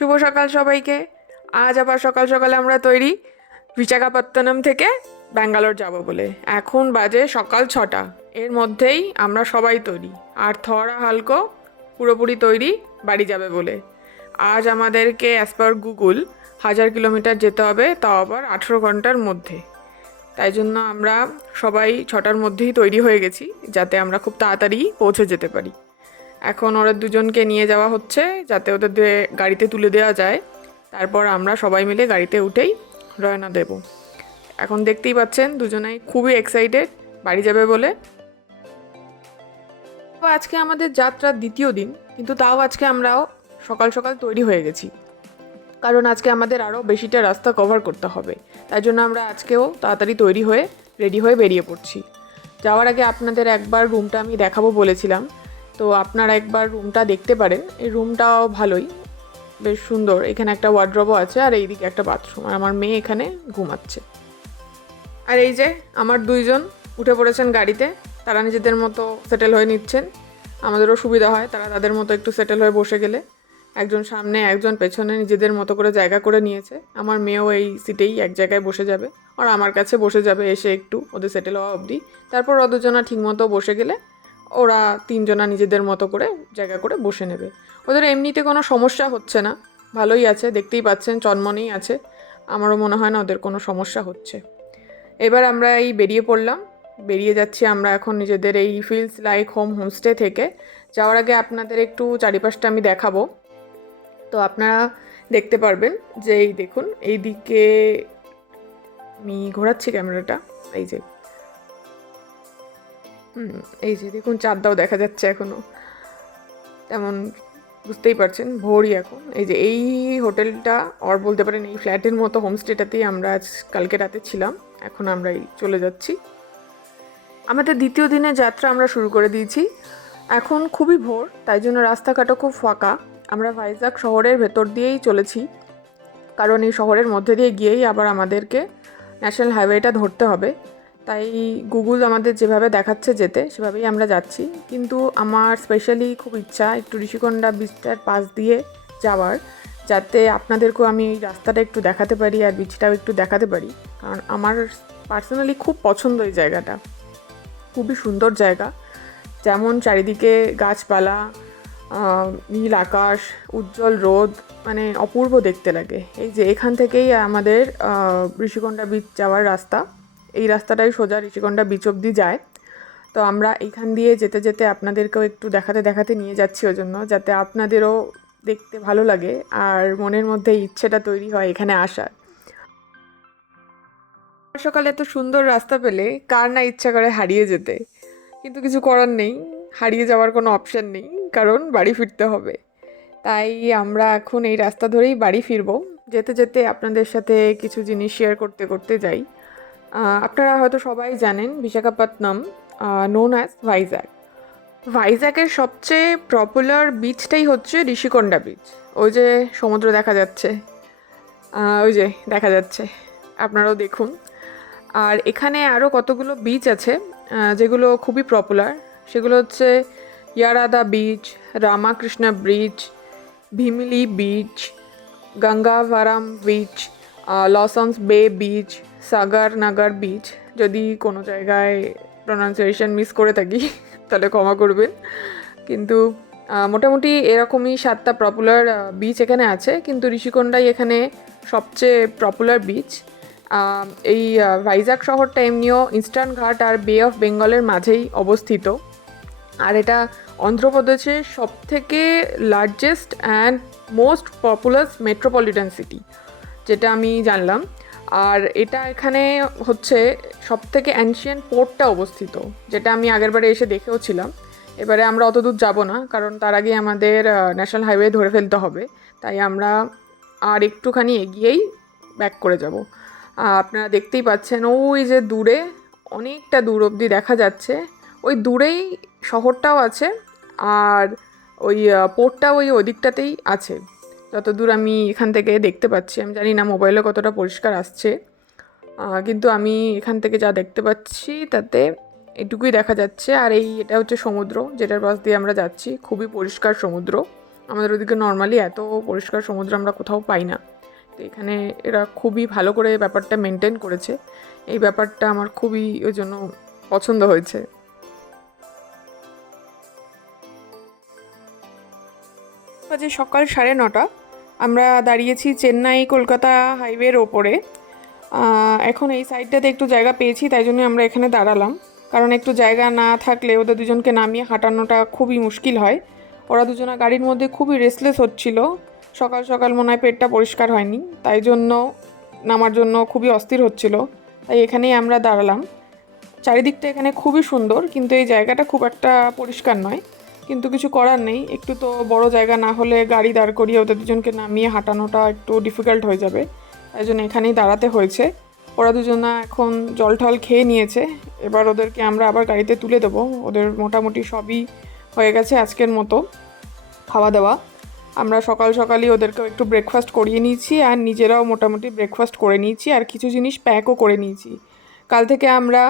শুভ সকাল সবাইকে। আজ আবার সকাল সকালে আমরা তৈরি বিশাখাপত্তনম থেকে ব্যাঙ্গালোর যাব বলে। এখন বাজে সকাল 6টা। এর মধ্যেই আমরা সবাই তৈরি, আর থরা হালকো পুরোপুরি তৈরি বাড়ি যাবে বলে। আজ আমাদেরকে অ্যাজ পার গুগল 1000 কিলোমিটার যেতে হবে, তাও আবার 18 ঘন্টার মধ্যে। তাই জন্য আমরা সবাই 6টার মধ্যেই তৈরি হয়ে গেছি, যাতে আমরা খুব তাড়াতাড়ি পৌঁছে যেতে পারি। এখন ওরা দুজনকে নিয়ে যাওয়া হচ্ছে, যাতে ওদের গাড়িতে তুলে দেওয়া যায়। তারপর আমরা সবাই মিলে গাড়িতে উঠেই রওনা দেব। এখন দেখতেই পাচ্ছেন দুজনেই খুবই এক্সাইটেড বাড়ি যাবে বলে। তো আজকে আমাদের যাত্রার দ্বিতীয় দিন, কিন্তু তাও আজকে আমরাও সকাল সকাল তৈরি হয়ে গেছি, কারণ আজকে আমাদের আরও বেশিটা রাস্তা কভার করতে হবে। তাই জন্য আমরা আজকেও তাড়াতাড়ি তৈরি হয়ে রেডি হয়ে বেরিয়ে পড়ছি। যাওয়ার আগে আপনাদের একবার রুমটা আমি দেখাবো বলেছিলাম, তো আপনারা একবার রুমটা দেখতে পারেন। এই রুমটাও ভালোই, বেশ সুন্দর। এখানে একটা ওয়ার্ড্রবও আছে, আর এইদিকে একটা বাথরুম, আর আমার মেয়ে এখানে ঘুমাচ্ছে। আর এই যে আমার দুইজন উঠে পড়েছেন গাড়িতে, তারা নিজেদের মতো সেটেল হয়ে নিচ্ছেন। আমাদেরও সুবিধা হয় তারা তাদের মতো একটু সেটেল হয়ে বসে গেলে। একজন সামনে একজন পেছনে নিজেদের মতো করে জায়গা করে নিয়েছে। আমার মেয়েও এই সিটেই এক জায়গায় বসে যাবে, আর আমার কাছে বসে যাবে এসে একটু ওদের সেটেল হওয়া অবধি। তারপর ওরা দুজনা ঠিক মতো বসে গেলে ওরা তিনজনা নিজেদের মতো করে জায়গা করে বসে নেবে। ওদের এমনিতে কোনো সমস্যা হচ্ছে না, ভালোই আছে, দেখতেই পাচ্ছেন চনমনেই আছে। আমারও মনে হয় না ওদের কোনো সমস্যা হচ্ছে। এবার আমরা এই বেরিয়ে যাচ্ছি আমরা এখন নিজেদের এই ফিলস লাইক হোমস্টে থেকে। যাওয়ার আগে আপনাদের একটু চারিপাশটা আমি দেখাবো, তো আপনারা দেখতে পারবেন যে এই দেখুন, এই দিকে আমি ঘোরাচ্ছি ক্যামেরাটা। এই যে এই যে দেখুন, চাঁদটাও দেখা যাচ্ছে এখনো, তেমন বুঝতেই পারছেন ভোরই এখন। এই যে এই হোটেলটা, আর বলতে পারেন এই ফ্ল্যাটের মতো হোমস্টেটাতেই আমরা আজ কালকে রাতে ছিলাম। এখন আমরা এই চলে যাচ্ছি। আমাদের দ্বিতীয় দিনের যাত্রা আমরা শুরু করে দিয়েছি। এখন খুবই ভোর, তাই জন্য রাস্তাঘাটও খুব ফাঁকা। আমরা ভাইজাগ শহরের ভেতর দিয়েই চলেছি, কারণ এই শহরের মধ্যে দিয়ে গিয়েই আবার আমাদেরকে ন্যাশনাল হাইওয়েটা ধরতে হবে। তাই গুগল আমাদের যেভাবে দেখাচ্ছে যেতে, সেভাবেই আমরা যাচ্ছি। কিন্তু আমার স্পেশালি খুব ইচ্ছা একটু ঋষিকোণা বিচটার পাশ দিয়ে যাওয়ার, যাতে আপনাদেরকেও আমি এই রাস্তাটা একটু দেখাতে পারি আর বিচটাও একটু দেখাতে পারি। কারণ আমার পার্সোনালি খুব পছন্দ এই জায়গাটা, খুবই সুন্দর জায়গা। যেমন চারিদিকে গাছপালা, নীল আকাশ, উজ্জ্বল রোদ, মানে অপূর্ব দেখতে লাগে। এই যে এখান থেকেই আমাদের ঋষিকোণা বিচ যাওয়ার রাস্তা। এই রাস্তাটাই সোজা ঋষিকোণা বিচ অবধি যায়। তো আমরা এইখান দিয়ে যেতে যেতে আপনাদেরকেও একটু দেখাতে দেখাতে নিয়ে যাচ্ছি, ওই জন্য যাতে আপনাদেরও দেখতে ভালো লাগে আর মনের মধ্যে ইচ্ছেটা তৈরি হয় এখানে আসার। সকালে এত সুন্দর রাস্তা পেলে কার না ইচ্ছা করে হারিয়ে যেতে, কিন্তু কিছু করার নেই, হারিয়ে যাওয়ার কোনো অপশান নেই, কারণ বাড়ি ফিরতে হবে। তাই আমরা এখন এই রাস্তা ধরেই বাড়ি ফিরবো। যেতে যেতে আপনাদের সাথে কিছু জিনিস শেয়ার করতে করতে যাই। আপনারা হয়তো সবাই জানেন বিশাখাপত্তনম নোন অ্যাজ ভাইজ্যাগ। ভাইজ্যাগের সবচেয়ে পপুলার বিচটাই হচ্ছে ঋষিকোণা বিচ। ওই যে সমুদ্র দেখা যাচ্ছে, ওই যে দেখা যাচ্ছে, আপনারাও দেখুন। আর এখানে আরও কতগুলো বিচ আছে যেগুলো খুবই পপুলার। সেগুলো হচ্ছে Yarada beach, Ramakrishna bridge, Bheemili beach, Gangavaram beach, Lawson's bay beach, সাগার নাগার বিচ। যদি কোনো জায়গায় প্রোনাউন্সিয়েশন মিস করে থাকি তাহলে ক্ষমা করবেন। কিন্তু মোটামুটি এরকমই 7টা পপুলার বিচ এখানে আছে, কিন্তু ঋষিকোণাই এখানে সবচেয়ে পপুলার বিচ। এই ভাইজ্যাগ শহরটা এমনিও ইস্টার্ন ঘাট আর বে অফ বেঙ্গলের মাঝেই অবস্থিত, আর এটা অন্ধ্রপ্রদেশের সবথেকে largest and most popular metropolitan city, যেটা আমি জানলাম। আর এটা এখানে হচ্ছে সবথেকে অ্যানশিয়েন্ট পোর্টটা অবস্থিত, যেটা আমি আগেরবারে এসে দেখেও ছিলাম। এবারে আমরা অত দূর যাব না, কারণ তার আগে আমাদের ন্যাশনাল হাইওয়ে ধরে ফেলতে হবে। তাই আমরা আর একটুখানি এগিয়েই ব্যাক করে যাব। আপনারা দেখতেই পাচ্ছেন ওই যে দূরে, অনেকটা দূর অবধি দেখা যাচ্ছে, ওই দূরেই শহরটাও আছে, আর ওই পোর্টটাও ওই ওদিকটাতেই আছে, যতদূর আমি এখান থেকে দেখতে পাচ্ছি। আমি জানি না মোবাইলে কতটা পরিষ্কার আসছে, কিন্তু আমি এখান থেকে যা দেখতে পাচ্ছি তাতে এটুকুই দেখা যাচ্ছে। আর এটা হচ্ছে সমুদ্র, যেটার পাশ দিয়ে আমরা যাচ্ছি, খুবই পরিষ্কার সমুদ্র। আমাদের ওদিকে নর্মালি এত পরিষ্কার সমুদ্র আমরা কোথাও পাই না। তো এখানে এরা খুবই ভালো করে ব্যাপারটা মেনটেন করেছে। এই ব্যাপারটা আমার খুবই ওই জন্য পছন্দ হয়েছে। বাজে সকাল 9:30। আমরা দাঁড়িয়েছি চেন্নাই কলকাতা হাইওয়ের ওপরে। এখন এই সাইডটাতে একটু জায়গা পেয়েছি, তাই জন্য আমরা এখানে দাঁড়ালাম। কারণ একটু জায়গা না থাকলে ওদের দুজনকে নামিয়ে হাঁটানোটা খুবই মুশকিল হয়। ওরা দুজনা গাড়ির মধ্যে খুবই রেস্টলেস হচ্ছিল। সকাল সকাল মনে হয় পেটটা পরিষ্কার হয়নি, তাই জন্য নামার জন্য খুবই অস্থির হচ্ছিল। তাই এখানেই আমরা দাঁড়ালাম। চারিদিকটা এখানে খুবই সুন্দর, কিন্তু এই জায়গাটা খুব একটা পরিষ্কার নয়। কিন্তু কিছু করার নেই, একটু তো বড় জায়গা না হলে গাড়ি দাঁড় করিয়ে ওদের দুজনকে নামিয়ে হাঁটানোটা একটু ডিফিকাল্ট হয়ে যাবে। তাই জন্য এখানেই দাঁড়াতে হয়েছে। ওরা দুজনা এখন জল টল খেয়ে নিয়েছে। এবার ওদেরকে আমরা আবার গাড়িতে তুলে দেবো। ওদের মোটামুটি সবই হয়ে গেছে আজকের মতো খাওয়া দাওয়া। আমরা সকাল সকালই ওদেরকেও একটু ব্রেকফাস্ট করিয়ে নিয়েছি, আর নিজেরাও মোটামুটি ব্রেকফাস্ট করে নিয়েছি, আর কিছু জিনিস প্যাকও করে নিয়েছি। কাল থেকে আমরা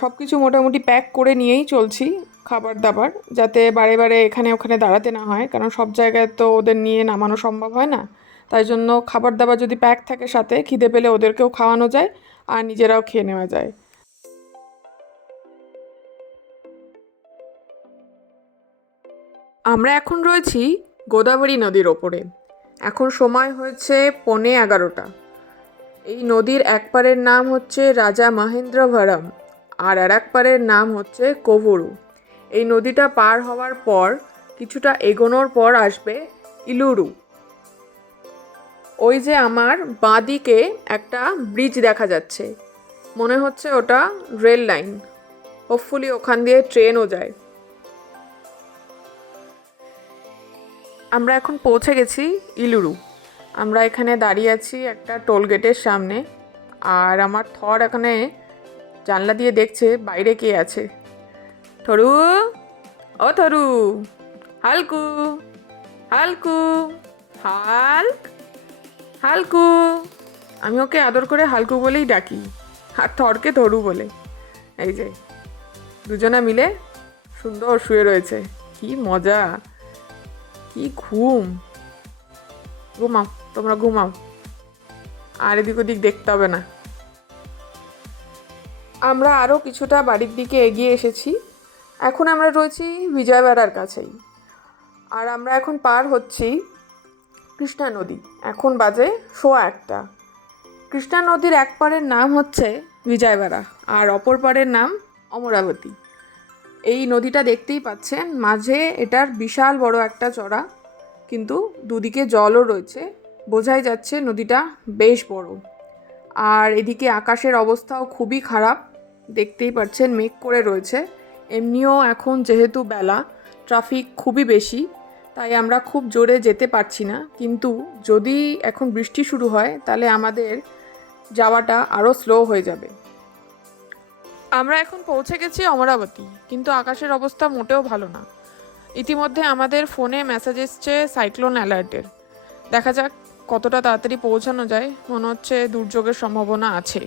সব কিছু মোটামুটি প্যাক করে নিয়েই চলছি খাবার দাবার, যাতে বারে বারে এখানে ওখানে দাঁড়াতে না হয়, কারণ সব জায়গায় তো ওদের নিয়ে নামানো সম্ভব হয় না। তাই জন্য খাবার দাবার যদি প্যাক থাকে সাথে, খিদে পেলে ওদেরকেও খাওয়ানো যায় আর নিজেরাও খেয়ে নেওয়া যায়। আমরা এখন রয়েছি গোদাবরী নদীর ওপরে। এখন সময় হয়েছে 11:15। এই নদীর এক পারের নাম হচ্ছে রাজা মহেন্দ্রভরম, আর এক পারের নাম হচ্ছে কোভরু। এই নদীটা পার হওয়ার পর কিছুটা এগোনোর পর আসবে ইলুরু। ওই যে আমার বাঁদিকে একটা ব্রিজ দেখা যাচ্ছে, মনে হচ্ছে ওটা রেল লাইন। হোপফুলি ওখান দিয়ে ট্রেনও যায়। আমরা এখন পৌঁছে গেছি ইলুরু। আমরা এখানে দাঁড়িয়ে আছি একটা টোল গেটের সামনে, আর আমার থর এখানে জানলা দিয়ে দেখছে বাইরে কে আছে। থরু, ও থরু, হালকু, হালকু, হালক, হালকু। আমি ওকে আদর করে হালকু বলেই ডাকি, আর থরকে থরু বলে। এই যে দুজনা মিলে সুন্দর শুয়ে রয়েছে, কি মজা, কি ঘুম। ঘুমাও, তোমরা ঘুমাও, আর এদিক ওদিক দেখতে হবে না। আমরা আরও কিছুটা বাড়ির দিকে এগিয়ে এসেছি। এখন আমরা রয়েছি বিজয়বাড়ার কাছেই, আর আমরা এখন পার হচ্ছি কৃষ্ণা নদী। এখন বাজে 1:15। কৃষ্ণা নদীর এক পারের নাম হচ্ছে বিজয়বাড়া, আর অপর পারের নাম অমরাবতী। এই নদীটা দেখতেই পাচ্ছেন, মাঝে এটার বিশাল বড় একটা চড়া, কিন্তু দুদিকে জলও রয়েছে, বোঝাই যাচ্ছে নদীটা বেশ বড়। আর এদিকে আকাশের অবস্থাও খুবই খারাপ, দেখতেই পাচ্ছেন মেঘ করে রয়েছে। এমনিও এখন যেহেতু বেলা, ট্রাফিক খুবই বেশি, তাই আমরা খুব জোরে যেতে পারছি না। কিন্তু যদি এখন বৃষ্টি শুরু হয় তাহলে আমাদের যাওয়াটা আরও স্লো হয়ে যাবে। আমরা এখন পৌঁছে গেছি অমরাবতী, কিন্তু আকাশের অবস্থা মোটেও ভালো না। ইতিমধ্যে আমাদের ফোনে মেসেজ এসছে সাইক্লোন অ্যালার্টের। দেখা যাক কতটা তাড়াতাড়ি পৌঁছানো যায়, মনে হচ্ছে দুর্যোগের সম্ভাবনা আছে।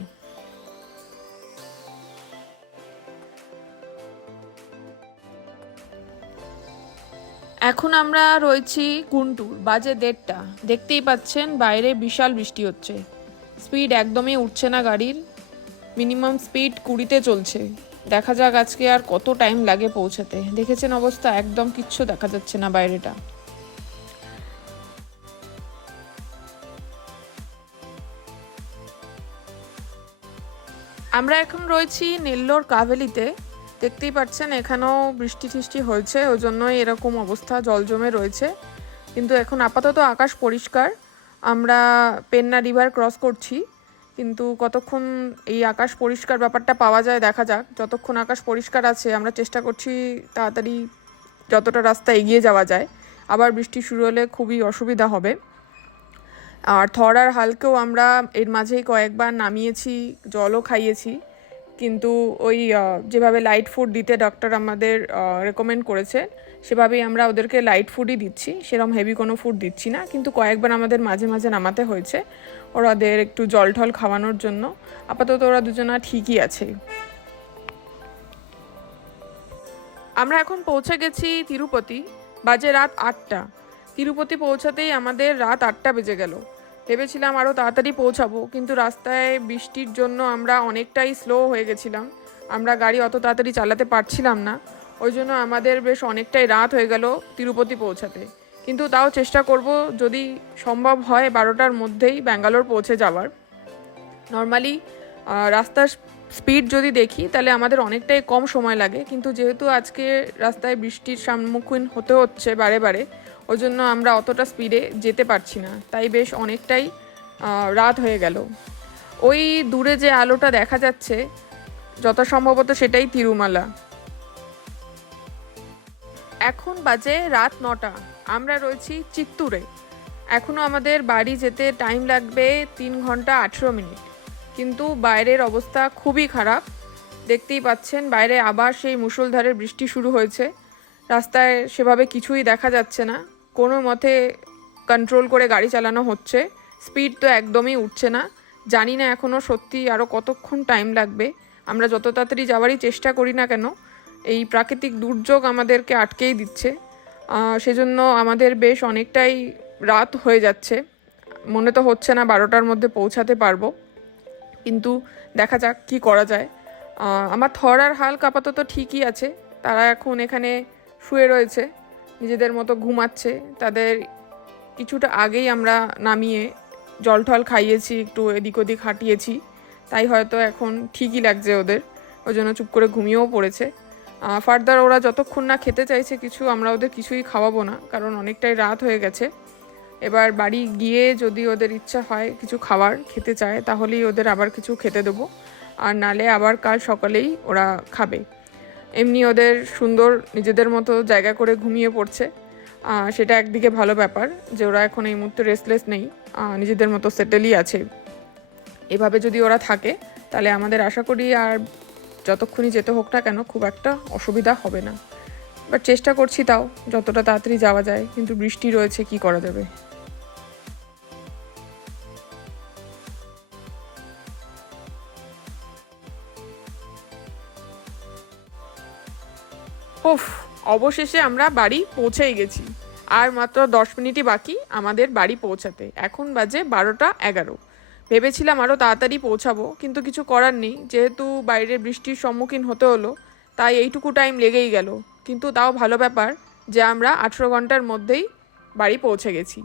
এখন আমরা রয়েছি গুন্টুর, বাজে 1:30। দেখতেই পাচ্ছেন বাইরে বিশাল বৃষ্টি হচ্ছে। স্পিড একদমই উঠছে না গাড়ির, মিনিমাম স্পিড 20-তে চলছে। দেখা যাক আজকে আর কত টাইম লাগে পৌঁছাতে। দেখেছেন অবস্থা, একদম কিচ্ছু দেখা যাচ্ছে না বাইরেটা। আমরা এখন রয়েছি নেল্লোর কাভেলিতে। দেখতেই পাচ্ছেন এখানেও বৃষ্টি টিষ্টি হয়েছে, ওই জন্যই এরকম অবস্থা, জল জমে রয়েছে। কিন্তু এখন আপাতত আকাশ পরিষ্কার। আমরা পেন্না রিভার ক্রস করছি, কিন্তু কতক্ষণ এই আকাশ পরিষ্কার ব্যাপারটা পাওয়া যায় দেখা যাক। যতক্ষণ আকাশ পরিষ্কার আছে আমরা চেষ্টা করছি তাড়াতাড়ি যতটা রাস্তা এগিয়ে যাওয়া যায়। আবার বৃষ্টি শুরু হলে খুবই অসুবিধা হবে। আর থর আর হালকেও আমরা এর মাঝেই কয়েকবার নামিয়েছি, জলও খাইয়েছি, কিন্তু ওই যেভাবে লাইট ফুড দিতে ডক্টর আমাদের রেকমেন্ড করেছে সেভাবেই আমরা ওদেরকে লাইট ফুডই দিচ্ছি, সেরকম হেভি কোনো ফুড দিচ্ছি না। কিন্তু কয়েকবার আমাদের মাঝে মাঝে নামাতে হয়েছে ওদের একটু জল ঠল খাওয়ানোর জন্য। আপাতত ওরা দুজনা ঠিকই আছে। আমরা এখন পৌঁছে গেছি তিরুপতি, বাজে রাত 8টা। তিরুপতি পৌঁছাতেই আমাদের রাত 8টা বেজে গেল। ভেবেছিলাম আরও তাড়াতাড়ি পৌঁছাবো, কিন্তু রাস্তায় বৃষ্টির জন্য আমরা অনেকটাই স্লো হয়ে গেছিলাম। আমরা গাড়ি অত তাড়াতাড়ি চালাতে পারছিলাম না, ওই জন্য আমাদের বেশ অনেকটাই রাত হয়ে গেল তিরুপতি পৌঁছাতে। কিন্তু তাও চেষ্টা করব যদি সম্ভব হয় 12টার মধ্যেই ব্যাঙ্গালোর পৌঁছে যাওয়ার। নর্মালি রাস্তার স্পিড যদি দেখি তাহলে আমাদের অনেকটাই কম সময় লাগে, কিন্তু যেহেতু আজকে রাস্তায় বৃষ্টির সম্মুখীন হতে হচ্ছে বারে বারে, ওই জন্য আমরা অতটা স্পিডে যেতে পারছি না, তাই বেশ অনেকটাই রাত হয়ে গেল। ওই দূরে যে আলোটা দেখা যাচ্ছে যথাসম্ভবত সেটাই তিরুমালা। এখন বাজে রাত 9টা, আমরা রয়েছি চিত্তুরে। এখনও আমাদের বাড়ি যেতে টাইম লাগবে 3 ঘন্টা 18 মিনিট। কিন্তু বাইরের অবস্থা খুবই খারাপ, দেখতেই পাচ্ছেন বাইরে আবার সেই মুষলধারের বৃষ্টি শুরু হয়েছে। রাস্তায় সেভাবে কিছুই দেখা যাচ্ছে না, কোনো মতে কন্ট্রোল করে গাড়ি চালানো হচ্ছে, স্পিড তো একদমই উঠছে না। জানি না এখনও সত্যি আরও কতক্ষণ টাইম লাগবে। আমরা যত তাড়াতাড়ি যাওয়ারই চেষ্টা করি না কেন, এই প্রাকৃতিক দুর্যোগ আমাদেরকে আটকেই দিচ্ছে। সেজন্য আমাদের বেশ অনেকটাই রাত হয়ে যাচ্ছে। মনে তো হচ্ছে না 12টার মধ্যে পৌঁছাতে পারবো, কিন্তু দেখা যাক কি করা যায়। আমার থর আর হাল্ক আপাতত ঠিকই আছে, তারা এখন এখানে শুয়ে রয়েছে, নিজেদের মতো ঘুমাচ্ছে। তাদের কিছুটা আগেই আমরা নামিয়ে জল টল খাইয়েছি, একটু এদিক ওদিক হাঁটিয়েছি, তাই হয়তো এখন ঠিকই লাগছে ওদের, ওই জন্য চুপ করে ঘুমিয়েও পড়েছে। ফার্দার ওরা যতক্ষণ না খেতে চাইছে কিছু, আমরা ওদের কিছুই খাওয়াবো না, কারণ অনেকটাই রাত হয়ে গেছে। এবার বাড়ি গিয়ে যদি ওদের ইচ্ছা হয় কিছু খাবার খেতে চায় তাহলেই ওদের আবার কিছু খেতে দেবো, আর নালে আবার কাল সকালেই ওরা খাবে। এমনি ওদের সুন্দর নিজেদের মতো জায়গা করে ঘুমিয়ে পড়ছে, সেটা একদিকে ভালো ব্যাপার যে ওরা এখন এই মুহূর্তে রেস্টলেস নেই, নিজেদের মতো সেটেলই আছে। এভাবে যদি ওরা থাকে তাহলে আমাদের আশা করি আর যতক্ষণই যেতে হোক না কেন খুব একটা অসুবিধা হবে না। বাট চেষ্টা করছি তাও যতটা তাড়াতাড়ি যাওয়া যায়, কিন্তু বৃষ্টি রয়েছে, কি করা যাবে। ওফ, অবশেষে আমরা বাড়ি পৌঁছেই গেছি। আর মাত্র 10 মিনিটই বাকি আমাদের বাড়ি পৌঁছাতে। এখন বাজে 12টা 11। ভেবেছিলাম আরও তাড়াতাড়ি পৌঁছাবো, কিন্তু কিছু করার নেই, যেহেতু বাইরে বৃষ্টির সম্মুখীন হতে হলো তাই এইটুকু টাইম লেগেই গেল। কিন্তু তাও ভালো ব্যাপার যে আমরা 18 ঘন্টার মধ্যেই বাড়ি পৌঁছে গেছি।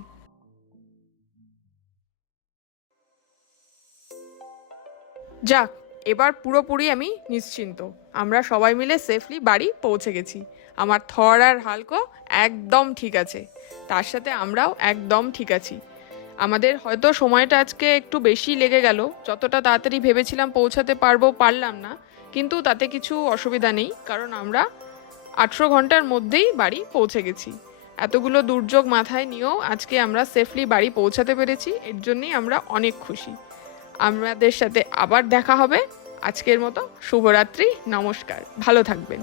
যাক, এবার পুরোপুরি আমি নিশ্চিন্ত, আমরা সবাই মিলে সেফলি বাড়ি পৌঁছে গেছি। আমার থর আর হালকো একদম ঠিক আছে, তার সাথে আমরাও একদম ঠিক আছি। আমাদের হয়তো সময়টা আজকে একটু বেশি লেগে গেল, যতটা তাড়াতাড়ি ভেবেছিলাম পৌঁছাতে পারলাম না, কিন্তু তাতে কিছু অসুবিধা নেই, কারণ আমরা 18 ঘন্টার মধ্যেই বাড়ি পৌঁছে গেছি। এতগুলো দুর্যোগ মাথায় নিয়েও আজকে আমরা সেফলি বাড়ি পৌঁছাতে পেরেছি, এর জন্যই আমরা অনেক খুশি। আমাদের সাথে আবার দেখা হবে। আজকের মতো শুভরাত্রি, নমস্কার, ভালো থাকবেন।